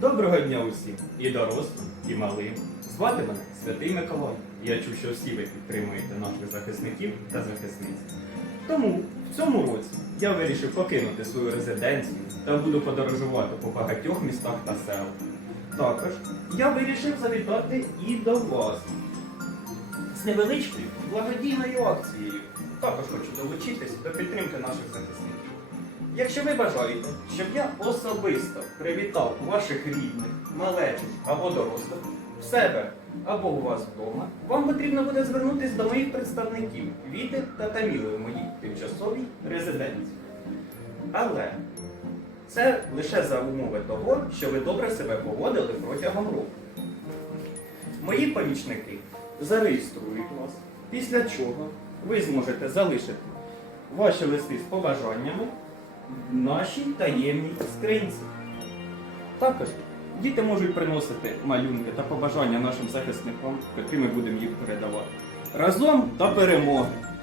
Доброго дня усім, і дорослим, і малим. Звати мене Святий Миколай. Я чув, що всі ви підтримуєте наших захисників та захисниць. Тому в цьому році я вирішив покинути свою резиденцію та буду подорожувати по багатьох містах та селах. Також я вирішив завітати і до вас з невеличкою благодійною акцією. Також хочу долучитись до підтримки наших захисників. Якщо ви бажаєте, щоб я особисто привітав ваших рідних, малечок або дорослих в себе або у вас вдома, вам потрібно буде звернутися до моїх представників Віти та Таміли в моїй тимчасовій резиденції. Але це лише за умови того, що ви добре себе поводили протягом року. Мої помічники зареєструють вас, після чого ви зможете залишити ваші листи з побажаннями нашій таємній скринці. Також діти можуть приносити малюнки та побажання нашим захисникам, котрі ми будемо їх передавати. Разом до перемоги!